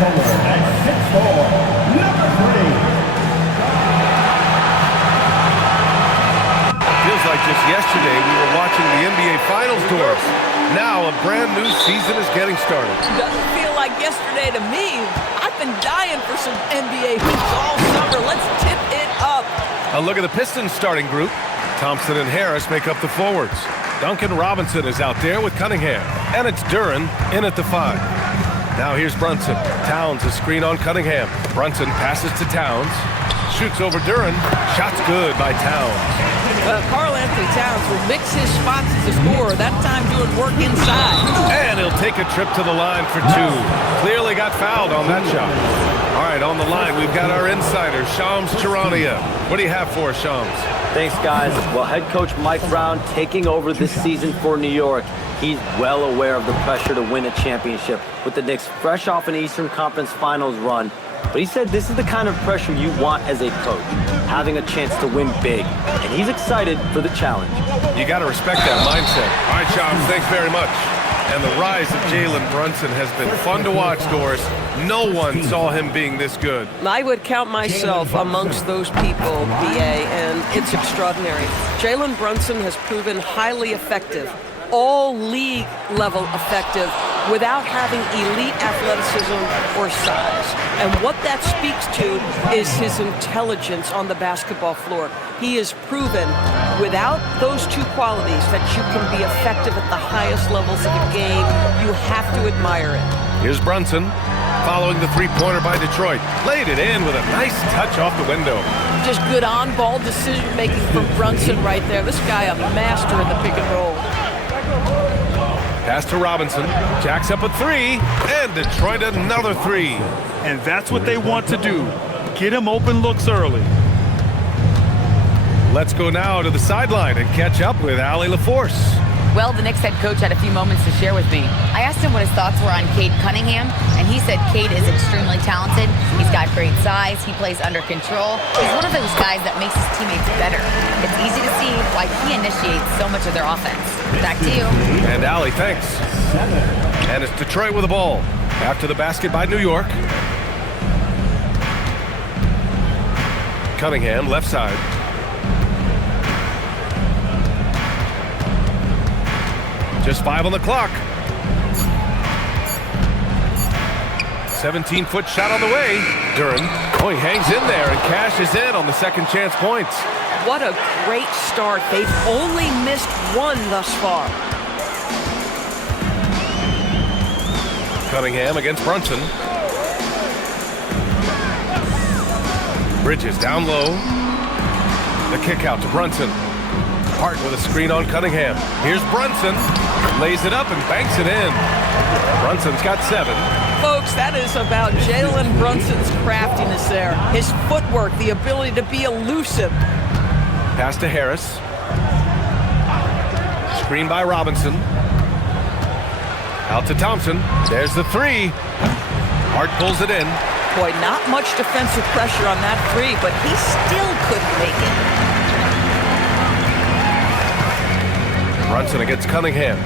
Feels like just yesterday we were watching the NBA Finals doors. Now a brand new season is getting started. Doesn't feel like yesterday to me. I've been dying for some NBA hoops all summer. Let's tip it up. A look at the Pistons starting group. Thompson and Harris make up the forwards. Duncan Robinson is out there with Cunningham. And it's Duren in at the 5. Now here's Brunson. Towns a screen on Cunningham. Brunson passes to Towns. Shoots over Duren. Shot's good by Towns. Karl Anthony Towns will mix his spots as a scorer, that time doing work inside. And he'll take a trip to the line for 2. Clearly got fouled on that shot. All right, on the line, we've got our insider, Shams Charania. What do you have for us, Shams? Thanks, guys. Well, head coach Mike Brown taking over this season for New York. He's well aware of the pressure to win a championship with the Knicks fresh off an Eastern Conference Finals run. But he said this is the kind of pressure you want as a coach, having a chance to win big. And he's excited for the challenge. You got to respect that mindset. All right, Shams, thanks very much. And the rise of Jalen Brunson has been fun to watch, Doris. No one saw him being this good. I would count myself amongst those people, B.A., and it's extraordinary. Jalen Brunson has proven highly effective, all league level effective, without having elite athleticism or size. And what that speaks to is his intelligence on the basketball floor. He has proven without those two qualities that you can be effective at the highest levels of the game. You have to admire it. Here's Brunson following the three-pointer by Detroit. Laid it in with a nice touch off the window. Just good on-ball decision-making from Brunson right there. This guy a master in the pick and roll. Pass to Robinson. Jacks up a 3. And Detroit another 3. And that's what they want to do. Get him open looks early. Let's go now to the sideline and catch up with Allie LaForce. Well, the Knicks head coach had a few moments to share with me. I asked him what his thoughts were on Cade Cunningham, and he said Cade is extremely talented. He's got great size. He plays under control. He's one of those guys that makes his teammates better. It's easy to see why he initiates so much of their offense. Back to you. And Allie, thanks. And it's Detroit with the ball. After the basket by New York. Cunningham, left side. Just 5 on the clock. 17-foot shot on the way. Duren, he hangs in there and cashes in on the second chance points. What a great start. They've only missed one thus far. Cunningham against Brunson. Bridges down low. The kick out to Brunson. Hart with a screen on Cunningham. Here's Brunson. Lays it up and banks it in. Brunson's got 7. Folks, that is about Jalen Brunson's craftiness there. His footwork, the ability to be elusive. Pass to Harris. Screen by Robinson. Out to Thompson. There's the 3. Hart pulls it in. Boy, not much defensive pressure on that 3, but he still couldn't make it. Brunson against Cunningham.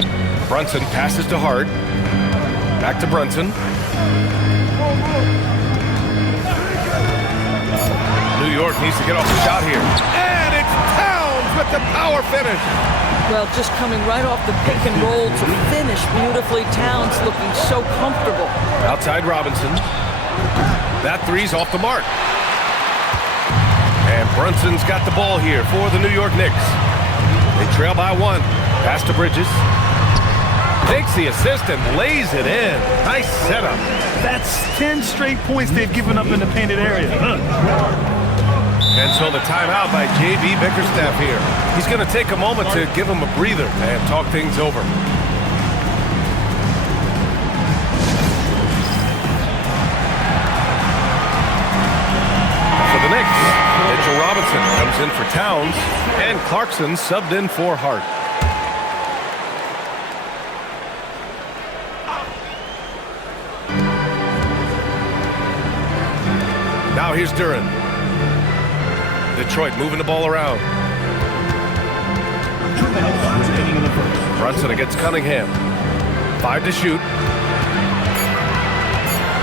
Brunson passes to Hart. Back to Brunson. New York needs to get off the shot here. And it's Towns with the power finish. Well, just coming right off the pick and roll to finish beautifully. Towns looking so comfortable. Outside Robinson. That 3's off the mark. And Brunson's got the ball here for the New York Knicks. They trail by 1. Pass to Bridges. Takes the assist and lays it in. Nice setup. That's 10 straight points they've given up in the painted area. And so the timeout by J.B. Bickerstaff here. He's going to take a moment to give him a breather and talk things over. For the Knicks, Mitchell Robinson comes in for Towns, and Clarkson subbed in for Hart. Now here's Duren. Detroit moving the ball around. Brunson against Cunningham. 5 to shoot.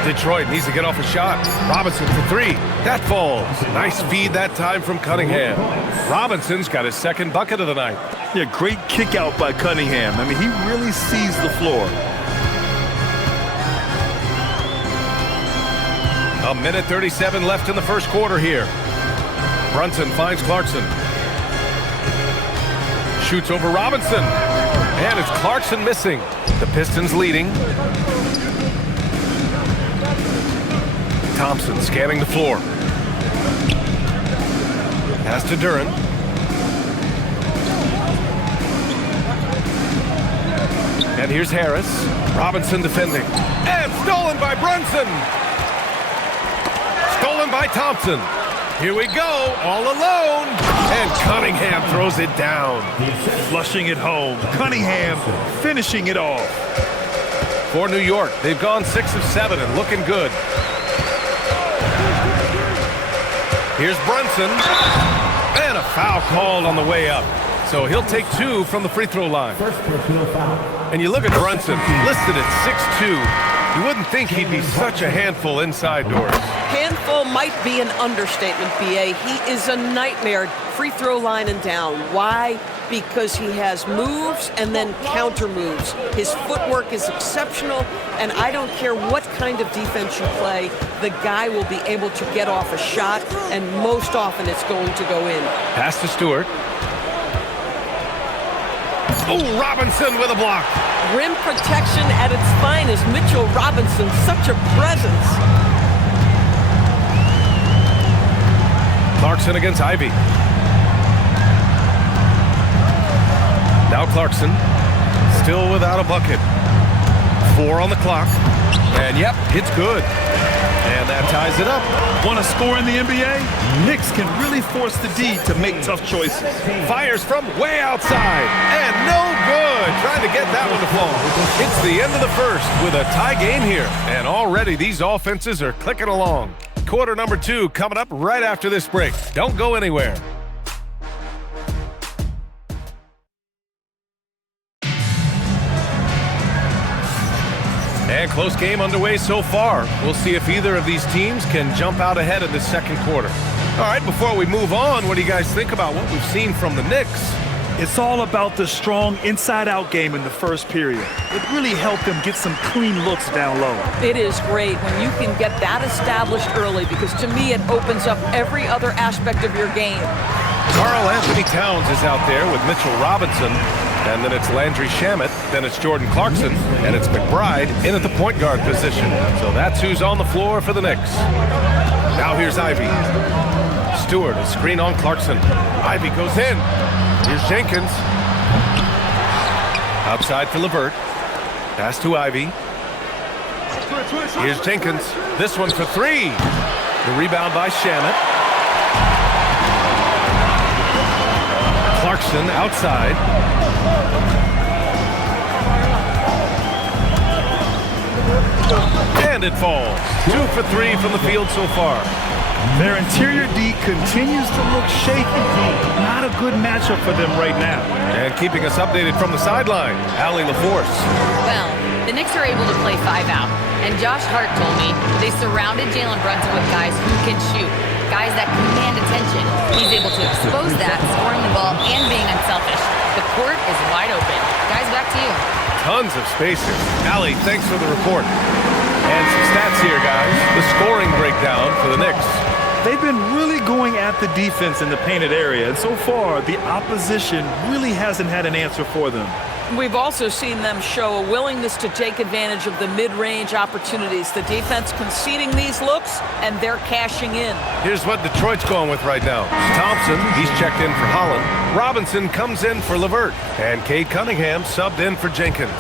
Detroit needs to get off a shot. Robinson for three. That falls. Nice feed that time from Cunningham. Robinson's got his second bucket of the night. Yeah, great kick out by Cunningham. I mean, he really sees the floor. A minute 37 left in the first quarter here. Brunson finds Clarkson. Shoots over Robinson. And it's Clarkson missing. The Pistons leading. Thompson scanning the floor. Pass to Duren. And here's Harris. Robinson defending. And stolen by Brunson. Stolen by Thompson. Here we go, all alone. And Cunningham throws it down. Flushing it home. Cunningham finishing it off. For New York, they've gone 6 of 7 and looking good. Here's Brunson. And a foul called on the way up. So he'll take 2 from the free throw line. And you look at Brunson, listed at 6'2". You wouldn't think he'd be such a handful inside doors. Handful might be an understatement, B.A. He is a nightmare, free throw line and down. Why? Because he has moves and then counter moves. His footwork is exceptional, and I don't care what kind of defense you play, the guy will be able to get off a shot, and most often it's going to go in. Pass to Stewart. Oh, Robinson with a block. Rim protection at its finest. Mitchell Robinson, such a presence. Clarkson against Ivy. Now Clarkson, still without a bucket. 4 on the clock. And yep, it's good. And that ties it up. Want to score in the NBA? Knicks can really force the D to make tough choices. Fires from way outside. And no good. Trying to get that one to fall. It's the end of the first with a tie game here. And already these offenses are clicking along. Quarter number 2 coming up right after this break. Don't go anywhere. And close game underway so far. We'll see if either of these teams can jump out ahead in the second quarter. All right, before we move on, what do you guys think about what we've seen from the Knicks? It's all about the strong inside-out game in the first period. It really helped them get some clean looks down low. It is great when you can get that established early, because to me it opens up every other aspect of your game. Karl Anthony Towns is out there with Mitchell Robinson, and then it's Landry Shamet, then it's Jordan Clarkson, and it's McBride in at the point guard position. So that's who's on the floor for the Knicks. Now here's Ivy. Stewart, a screen on Clarkson. Ivy goes in. Here's Jenkins. Outside for LeVert. Pass to Ivy. Here's Jenkins. This one for 3. The rebound by Shamet. Clarkson outside. And it falls. 2 for 3 from the field so far. Their interior D continues to look shaky. Not a good matchup for them right now. And keeping us updated from the sideline, Allie LaForce. Well, the Knicks are able to play 5 out. And Josh Hart told me they surrounded Jalen Brunson with guys who can shoot. Guys that command attention. He's able to expose that, scoring the ball and being unselfish. The court is wide open. Guys, back to you. Tons of spacing. Allie, thanks for the report. And some stats here, guys. The scoring breakdown for the Knicks. They've been really going at the defense in the painted area, and so far, the opposition really hasn't had an answer for them. We've also seen them show a willingness to take advantage of the mid-range opportunities. The defense conceding these looks, and they're cashing in. Here's what Detroit's going with right now. Thompson, he's checked in for Holland. Robinson comes in for LeVert. And Cade Cunningham subbed in for Jenkins.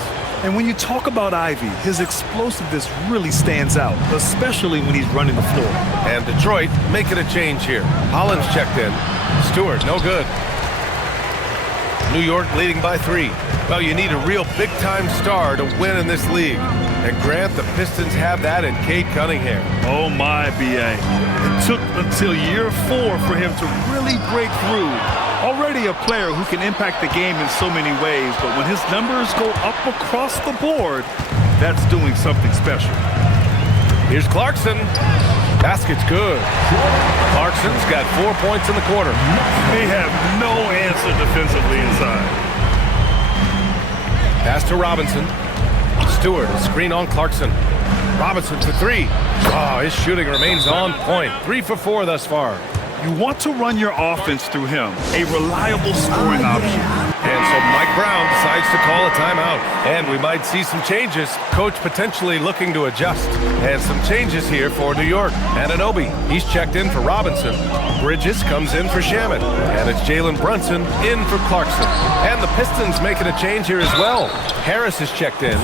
And when you talk about Ivy, his explosiveness really stands out, especially when he's running the floor. And Detroit making a change here. Holland's checked in. Stewart, no good. New York leading by 3. Well, you need a real big-time star to win in this league. And Grant, the Pistons have that in Cade Cunningham. Oh my, B.A. It took until year 4 for him to really break through. Already a player who can impact the game in so many ways, but when his numbers go up across the board, that's doing something special. Here's Clarkson. Basket's good. Clarkson's got 4 points in the quarter. They have no answer defensively inside. Pass to Robinson. Stewart, a screen on Clarkson. Robinson for three. Oh, his shooting remains on point. 3 for 4 thus far. You want to run your offense through him, a reliable scoring option. And so Mike Brown decides to call a timeout. And we might see some changes. Coach potentially looking to adjust. And some changes here for New York. Anunoby, he's checked in for Robinson. Bridges comes in for Shaman. And it's Jalen Brunson in for Clarkson. And the Pistons making a change here as well. Harris is checked in.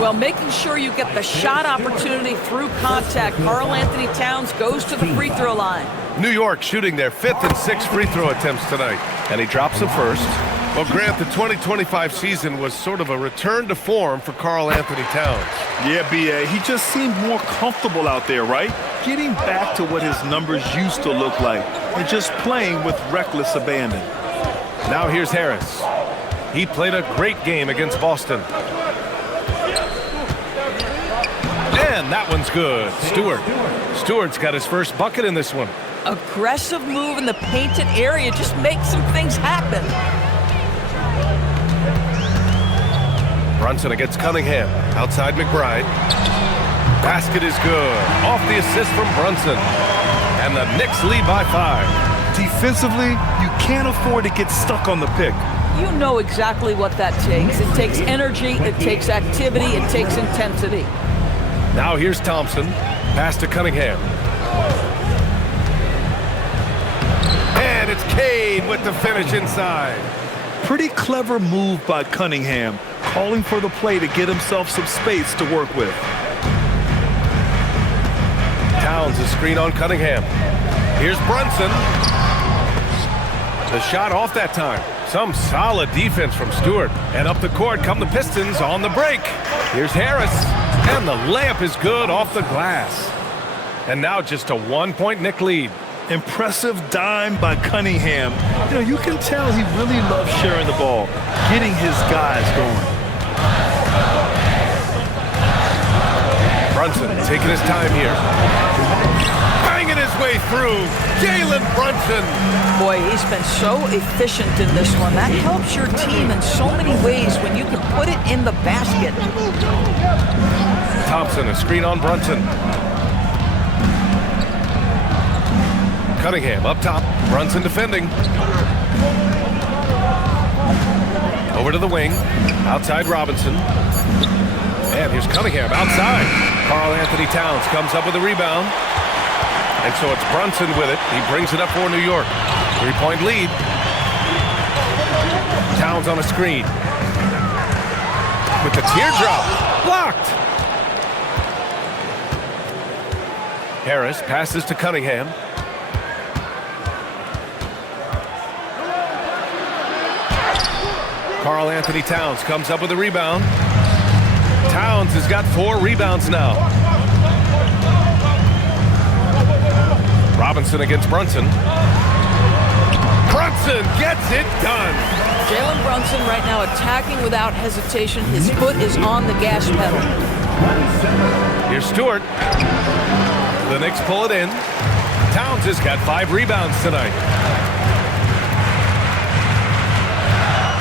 Well, making sure you get the shot opportunity through contact. Karl-Anthony Towns goes to the free throw line. New York shooting their 5th and 6th free throw attempts tonight. And he drops the first. Well, Grant, the 2025 season was sort of a return to form for Karl-Anthony Towns. Yeah, B.A., he just seemed more comfortable out there, right? Getting back to what his numbers used to look like and just playing with reckless abandon. Now here's Harris. He played a great game against Boston. And that one's good. Stewart's got his first bucket in this one. Aggressive move in the painted area just makes some things happen. Brunson against Cunningham. Outside McBride. Basket is good. Off the assist from Brunson. And the Knicks lead by 5. Defensively, you can't afford to get stuck on the pick. You know exactly what that takes. It takes energy, it takes activity, it takes intensity. Now here's Thompson. Pass to Cunningham. And it's Cade with the finish inside. Pretty clever move by Cunningham, calling for the play to get himself some space to work with. Towns, a screen on Cunningham. Here's Brunson. The shot off that time. Some solid defense from Stewart. And up the court come the Pistons on the break. Here's Harris. And the layup is good off the glass. And now just a 1-point Knick lead. Impressive dime by Cunningham. You know, you can tell he really loves sharing the ball, getting his guys going. Brunson taking his time here. Banging his way through. Jalen Brunson. Boy, he's been so efficient in this one. That helps your team in so many ways when you can put it in the basket. Thompson, a screen on Brunson. Cunningham up top. Brunson defending. Over to the wing. Outside Robinson. And here's Cunningham outside. Karl-Anthony Towns comes up with a rebound. And so it's Brunson with it. He brings it up for New York. 3-point lead. Towns on a screen. With the teardrop. Blocked. Harris passes to Cunningham. Karl-Anthony Towns comes up with a rebound. Towns has got 4 rebounds now. Robinson against Brunson. Brunson gets it done. Jalen Brunson right now attacking without hesitation. His foot is on the gas pedal. Here's Stewart. The Knicks pull it in. Towns has got 5 rebounds tonight.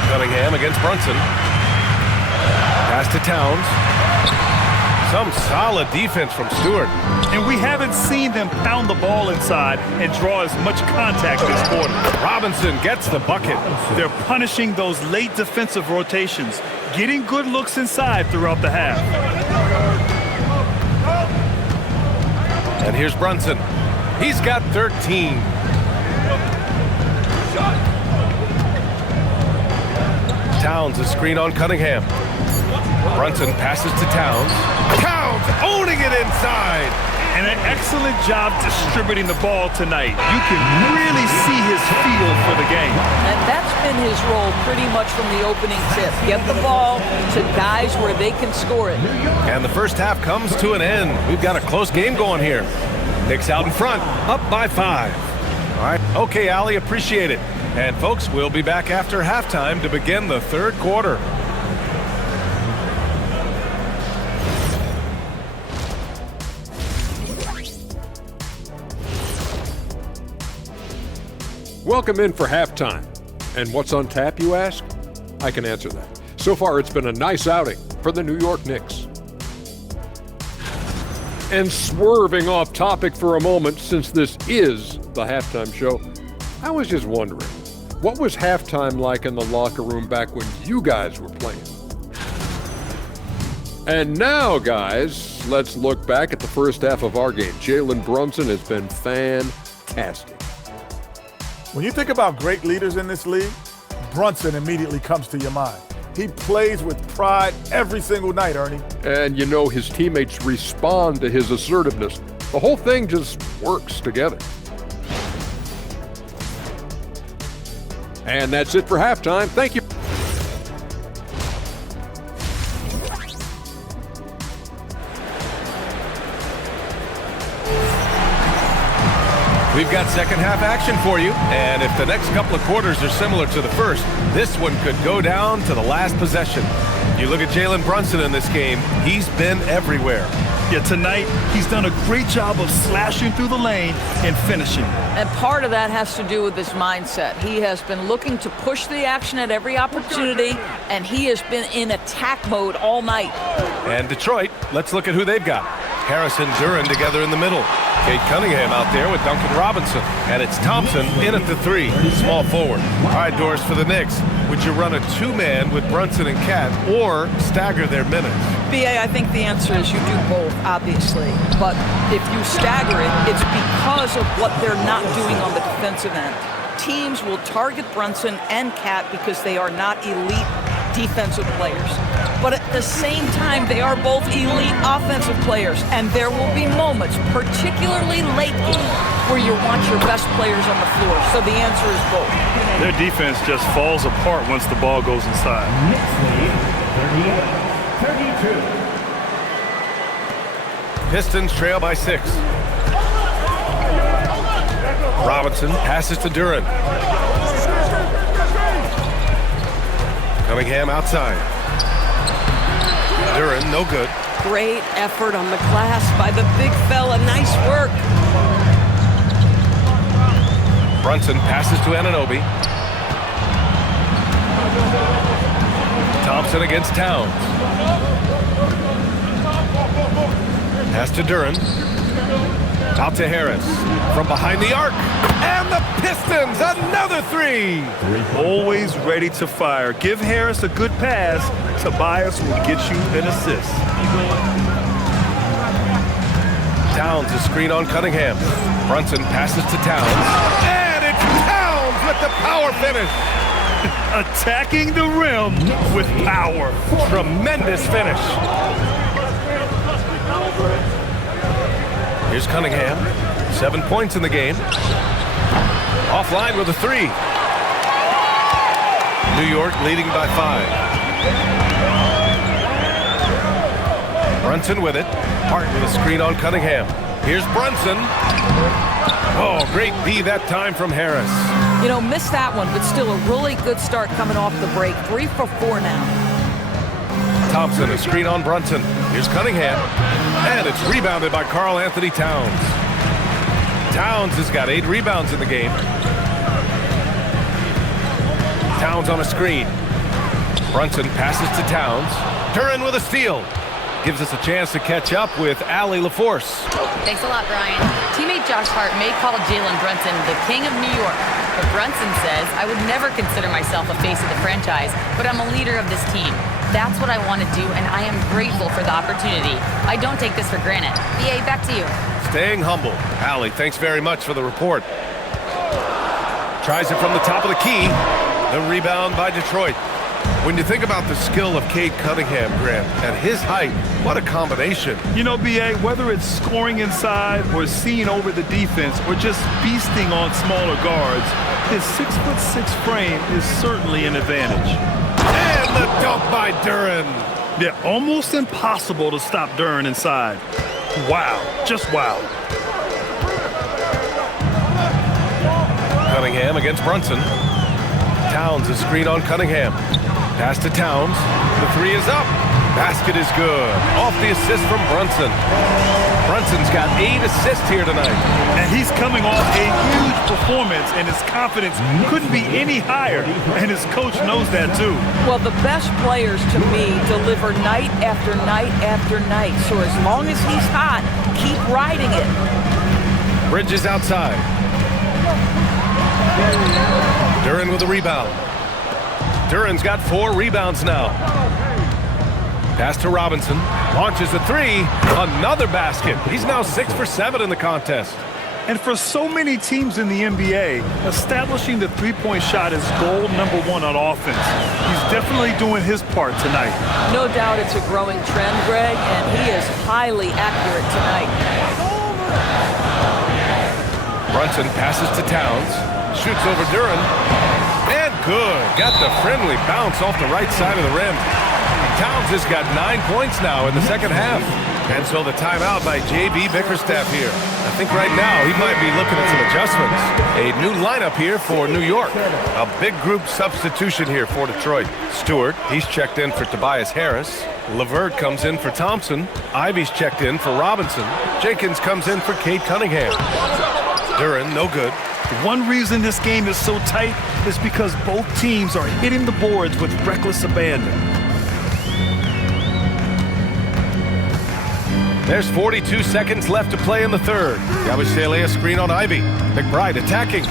Cunningham against Brunson. Pass to Towns. Some solid defense from Stewart. And we haven't seen them pound the ball inside and draw as much contact this quarter. Robinson gets the bucket. They're punishing those late defensive rotations, getting good looks inside throughout the half. And here's Brunson. He's got 13. Towns, a screen on Cunningham. Brunson passes to Towns. Towns owning it inside. And an excellent job distributing the ball tonight. You can really see his feel for the game. And that's been his role pretty much from the opening tip. Get the ball to guys where they can score it. And the first half comes to an end. We've got a close game going here. Knicks out in front, up by 5. All right. Okay, Allie, appreciate it. And folks, we'll be back after halftime to begin the third quarter. Welcome in for halftime. And what's on tap, you ask? I can answer that. So far, it's been a nice outing for the New York Knicks. And swerving off topic for a moment, since this is the halftime show, I was just wondering, what was halftime like in the locker room back when you guys were playing? And now, guys, let's look back at the first half of our game. Jalen Brunson has been fantastic. When you think about great leaders in this league, Brunson immediately comes to your mind. He plays with pride every single night, Ernie. And you know his teammates respond to his assertiveness. The whole thing just works together. And that's it for halftime. Thank you. We've got second half action for you, and if the next couple of quarters are similar to the first, this one could go down to the last possession. You look at Jalen Brunson in this game, he's been everywhere. Yeah, tonight he's done a great job of slashing through the lane and finishing. And part of that has to do with his mindset. He has been looking to push the action at every opportunity, and he has been in attack mode all night. And Detroit, let's look at who they've got. Harris and Duren together in the middle. Cade Cunningham out there with Duncan Robinson. And it's Thompson in at the 3, small forward. All right, Doris, for the Knicks, would you run a 2-man with Brunson and Cat or stagger their minutes? BA, I think the answer is you do both, obviously. But if you stagger it, it's because of what they're not doing on the defensive end. Teams will target Brunson and Cat because they are not elite defensive players. But at the same time, they are both elite offensive players, and there will be moments, particularly late game, where you want your best players on the floor. So the answer is both. Their defense just falls apart once the ball goes inside. Knicks lead 38-32. Pistons trail by 6. Robinson passes to Duren. Cunningham outside. Duren, no good. Great effort on the glass by the big fella. Nice work. Brunson passes to Anunoby. Thompson against Towns. Pass to Duren. Out to Harris. From behind the arc. And the Pistons, another 3. Always ready to fire. Give Harris a good pass. Tobias will get you an assist. Towns, a screen on Cunningham. Brunson passes to Towns. And it's Towns with the power finish. Attacking the rim with power. Tremendous finish. Here's Cunningham. 7 points in the game. Offline with a 3. New York leading by 5. Brunson with it. Hart with a screen on Cunningham. Here's Brunson. Oh, great D that time from Harris. You know, missed that one, but still a really good start coming off the break. 3 for 4 now. Thompson, a screen on Brunson. Here's Cunningham. And it's rebounded by Karl Anthony Towns. Towns has got 8 rebounds in the game. Towns on a screen. Brunson passes to Towns. Duren with a steal. Gives us a chance to catch up with Allie LaForce. Thanks a lot, Brian. Teammate Josh Hart may call Jalen Brunson the king of New York, but Brunson says, I would never consider myself a face of the franchise, but I'm a leader of this team. That's what I want to do, and I am grateful for the opportunity. I don't take this for granted. BA, back to you. Staying humble. Allie, thanks very much for the report. Tries it from the top of the key. The rebound by Detroit. When you think about the skill of Cade Cunningham, Grant, at his height, what a combination. You know, BA, whether it's scoring inside or seeing over the defense or just feasting on smaller guards, his 6'6" frame is certainly an advantage. And the dunk by Duren. Yeah, almost impossible to stop Duren inside. Wow, just wow. Cunningham against Brunson. Towns, a screen on Cunningham. Pass to Towns. The 3 is up. Basket is good. Off the assist from Brunson. Brunson's got 8 assists here tonight. And he's coming off a huge performance, and his confidence couldn't be any higher. And his coach knows that too. Well, the best players to me deliver night after night after night. So as long as he's hot, keep riding it. Bridges outside. Duren with a rebound. Duren's got 4 rebounds now. Pass to Robinson. Launches a 3. Another basket. He's now 6 for 7 in the contest. And for so many teams in the NBA, establishing the three-point shot is goal number 1 on offense. He's definitely doing his part tonight. No doubt it's a growing trend, Greg, and he is highly accurate tonight. Brunson passes to Towns. Shoots over Duren. And good. Got the friendly bounce off the right side of the rim. Towns has got 9 points now in the second half. And so the timeout by J.B. Bickerstaff here. I think right now he might be looking at some adjustments. A new lineup here for New York. A big group substitution here for Detroit. Stewart, he's checked in for Tobias Harris. LeVert comes in for Thompson. Ivy's checked in for Robinson. Jenkins comes in for Cade Cunningham. Duren, no good. One reason this game is so tight is because both teams are hitting the boards with reckless abandon. There's 42 seconds left to play in the third. Yabusele a screen on Ivy. McBride attacking.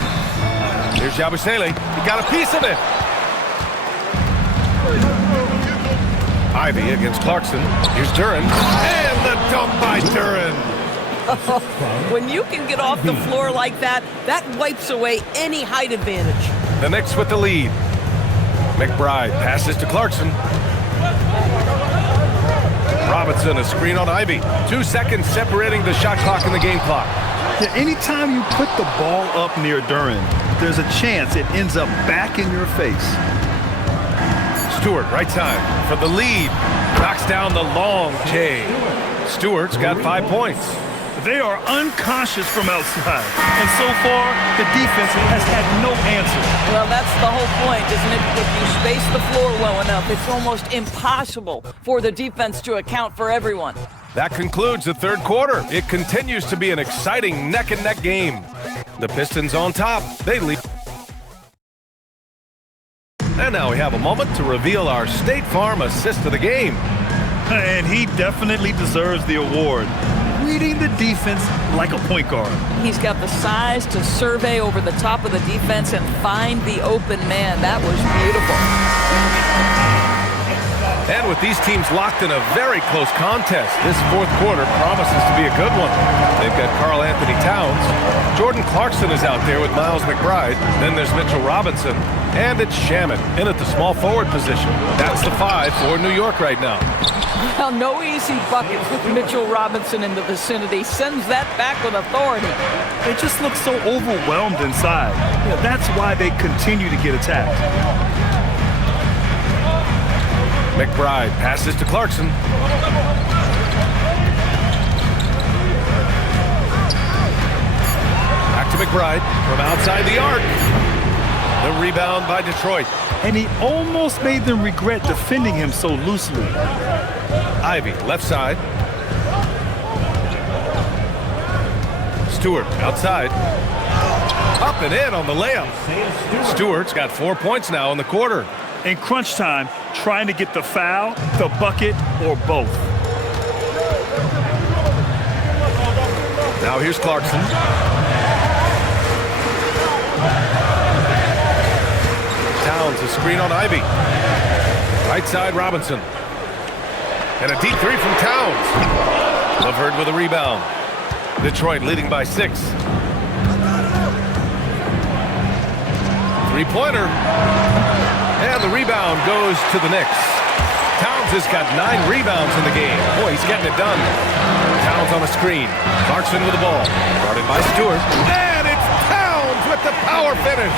Here's Yabusele. He got a piece of it. Ivy against Clarkson. Here's Duren. And the dunk by Duren. When you can get off the floor like that, that wipes away any height advantage. The Knicks with the lead. McBride passes to Clarkson. Robinson, a screen on Ivy. 2 seconds separating the shot clock and the game clock. Yeah, anytime you put the ball up near Duren, there's a chance it ends up back in your face. Stewart, right side, for the lead. Knocks down the long J. Stewart's got 5 points. They are unconscious from outside, and so far, the defense has had no answer. Well, that's the whole point, isn't it? If you space the floor low enough, it's almost impossible for the defense to account for everyone. That concludes the third quarter. It continues to be an exciting neck-and-neck game. The Pistons on top. They lead. And now we have a moment to reveal our State Farm assist of the game. And he definitely deserves the award. Reading the defense like a point guard. He's got the size to survey over the top of the defense and find the open man. That was beautiful. And with these teams locked in a very close contest, this fourth quarter promises to be a good one. They've got Karl Anthony Towns. Jordan Clarkson is out there with Miles McBride. Then there's Mitchell Robinson. And it's Shaman in at the small forward position. That's the 5 for New York right now. Well, no easy bucket with Mitchell Robinson in the vicinity. Sends that back with authority. They just look so overwhelmed inside. Yeah, that's why they continue to get attacked. McBride passes to Clarkson. Back to McBride from outside the arc. The rebound by Detroit. And he almost made them regret defending him so loosely. Ivy, left side. Stewart, outside. Up and in on the layup. Stewart's got 4 points now in the quarter. In crunch time, trying to get the foul, the bucket, or both. Now here's Clarkson. Towns, a screen on Ivy. Right side, Robinson. And a deep 3 from Towns. LeVert with a rebound. Detroit leading by 6. Three-pointer. And the rebound goes to the Knicks. Towns has got 9 rebounds in the game. Boy, he's getting it done. Towns on the screen. Clarkson with the ball. Guarded by Stewart. And it's Towns with the power finish.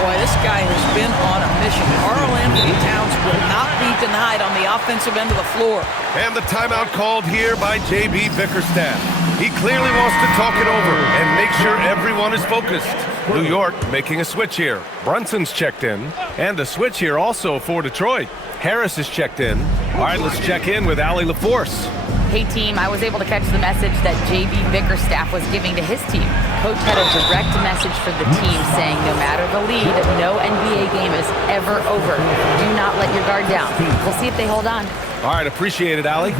Boy, this guy has been on a mission. Karl Anthony Towns will not be denied on the offensive end of the floor. And the timeout called here by J.B. Bickerstaff. He clearly wants to talk it over and make sure everyone is focused. New York making a switch here. Brunson's checked in. And a switch here also for Detroit. Harris is checked in. All right, let's check in with Allie LaForce. Hey team, I was able to catch the message that JB Bickerstaff was giving to his team. Coach had a direct message for the team saying no matter the lead, no NBA game is ever over. Do not let your guard down. We'll see if they hold on. All right, appreciate it, Allie.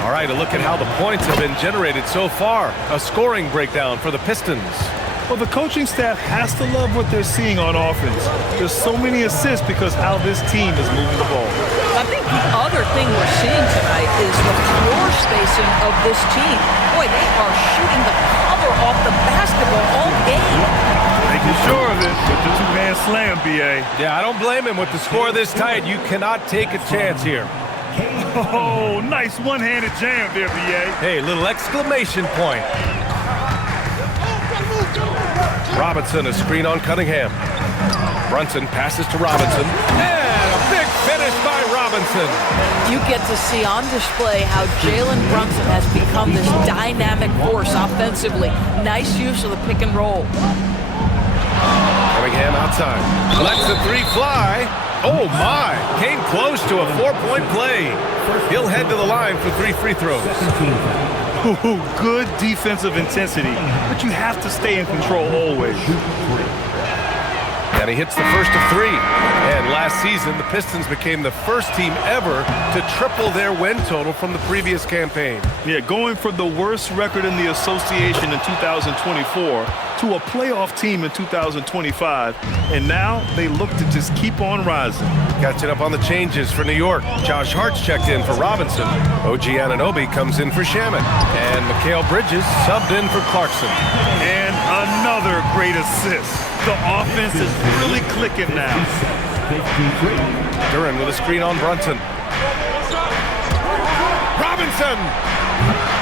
All right, a look at how the points have been generated so far. A scoring breakdown for the Pistons. Well, the coaching staff has to love what they're seeing on offense. There's so many assists because how this team is moving the ball. I think the other thing we're seeing tonight is the floor spacing of this team. Boy, they are shooting the cover off the basketball all game. Making sure of it with the two-man slam, B.A. Yeah, I don't blame him. With the score this tight, you cannot take a chance here. Oh, nice one-handed jam there, B.A. Hey, little exclamation point. Robinson, a screen on Cunningham. Brunson passes to Robinson. And a big finish by Robinson. You get to see on display how Jalen Brunson has become this dynamic force offensively. Nice use of the pick and roll. Cunningham outside. Lets the three fly. Oh, my. Came close to a 4-point play. He'll head to the line for 3 free throws. Ooh, good defensive intensity, but you have to stay in control always. And he hits the first of 3. And last season, the Pistons became the first team ever to triple their win total from the previous campaign. Yeah, going from the worst record in the association in 2024 to a playoff team in 2025. And now they look to just keep on rising. Catching up on the changes for New York. Josh Hart's checked in for Robinson. OG Anunoby comes in for Shaman. And Mikal Bridges subbed in for Clarkson. And another great assist. The offense is really clicking now. Duran with a screen on Brunson. Robinson!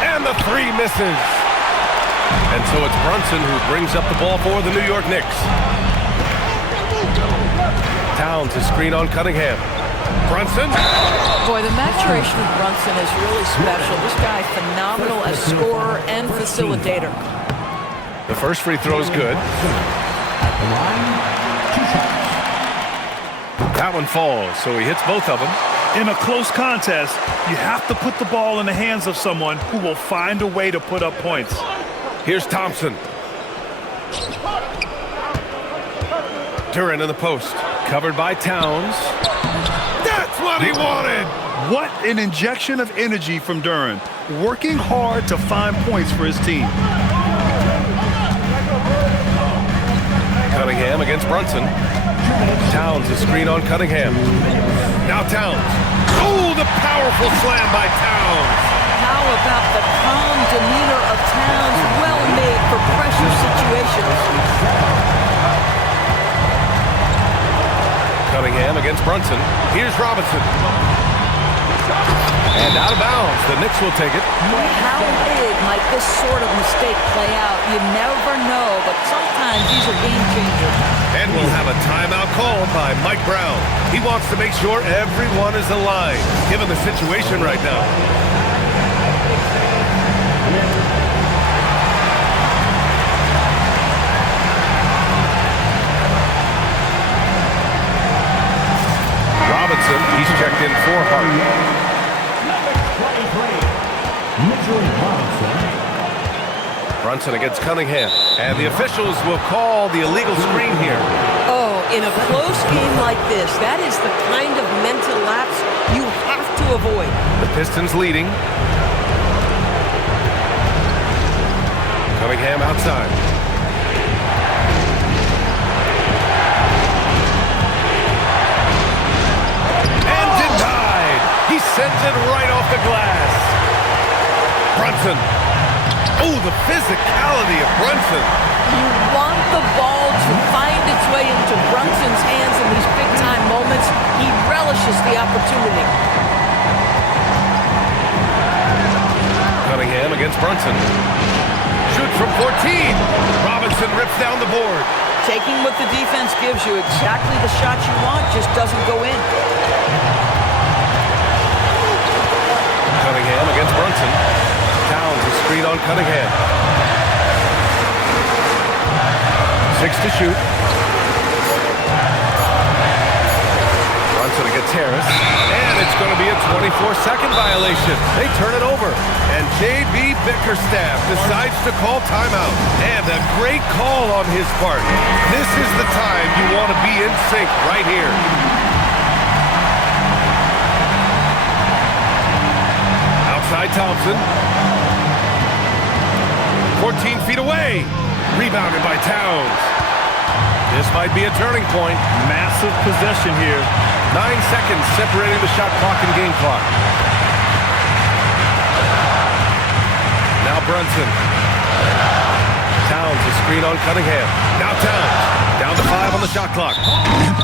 And the 3 misses. And so it's Brunson who brings up the ball for the New York Knicks. Towns, a screen on Cunningham. Brunson. Boy, the maturation of Brunson is really special. This guy phenomenal as scorer and facilitator. The first free throw is good. That one falls, so he hits both of them. In a close contest, you have to put the ball in the hands of someone who will find a way to put up points. Here's Thompson. Duran in the post. Covered by Towns. That's what he wanted! What an injection of energy from Duran. Working hard to find points for his team. Cunningham against Brunson. Towns, a screen on Cunningham. Now Towns. Oh, the powerful slam by Towns. How about the calm demeanor of Towns? Well made for pressure situations. Cunningham against Brunson. Here's Robinson. And out of bounds. The Knicks will take it. How big might this sort of mistake play out? You never know, but sometimes these are game changers. And we'll have a timeout called by Mike Brown. He wants to make sure everyone is aligned, given the situation right now. Robinson, he's checked in for Hart. Brunson against Cunningham. And the officials will call the illegal screen here. Oh, in a close game like this, that is the kind of mental lapse you have to avoid. The Pistons leading. Cunningham outside. And denied. He sends it right off the glass. Brunson. Oh, the physicality of Brunson. You want the ball to find its way into Brunson's hands in these big-time moments. He relishes the opportunity. Cunningham against Brunson. Shoots from 14. Robinson rips down the board. Taking what the defense gives you, exactly the shot you want, just doesn't go in. Cunningham against Brunson. Towns, a screen on Cunningham. 6 to shoot. Brunson against Harris. going to be a 24-second violation. They turn it over. And J.B. Bickerstaff decides to call timeout. And a great call on his part. This is the time you want to be in sync right here. Outside Thompson. 14 feet away. Rebounded by Towns. This might be a turning point. Massive possession here. 9 seconds separating the shot clock and game clock. Now Brunson. Towns, a screen on Cunningham. Now Towns. Down to 5 on the shot clock.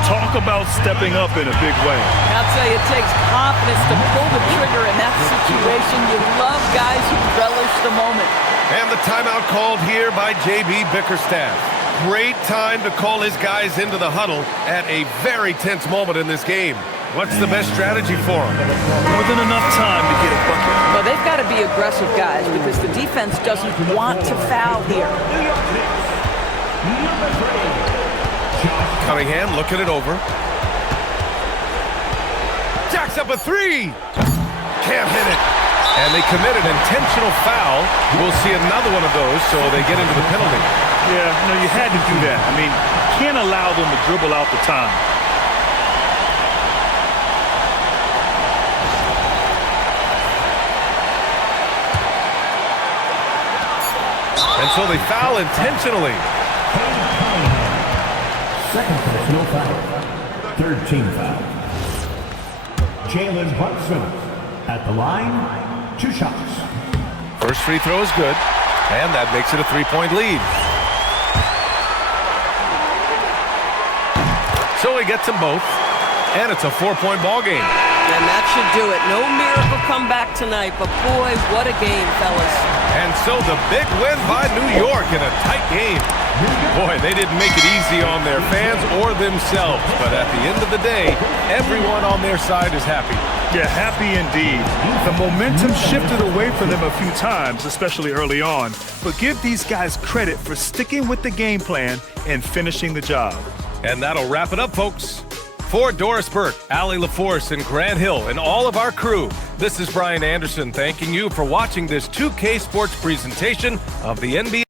Talk about stepping up in a big way. I'll tell you, it takes confidence to pull the trigger in that situation. You love guys who relish the moment. And the timeout called here by J.B. Bickerstaff. Great time to call his guys into the huddle at a very tense moment in this game. What's the best strategy for him? More than enough time to get a bucket. Well, they've got to be aggressive guys because the defense doesn't want to foul here. Cunningham looking it over. Jacks up a 3. Can't hit it. And they commit an intentional foul. We'll see another one of those, so they get into the penalty. Yeah, no, you had to do that. I mean, can't allow them to dribble out the time. And so they foul intentionally. Second personal foul. Third team foul. Jalen Brunson at the line. 2 shots. First free throw is good, and that makes it a 3-point lead. So he gets them both, and it's a 4-point ball game. And that should do it. No miracle comeback tonight, but boy, what a game, fellas. And so the big win by New York in a tight game. Boy, they didn't make it easy on their fans or themselves, but at the end of the day, everyone on their side is happy. Yeah, happy indeed. The momentum shifted away from them a few times, especially early on. But give these guys credit for sticking with the game plan and finishing the job. And that'll wrap it up, folks. For Doris Burke, Allie LaForce, and Grant Hill, and all of our crew, this is Brian Anderson thanking you for watching this 2K Sports presentation of the NBA.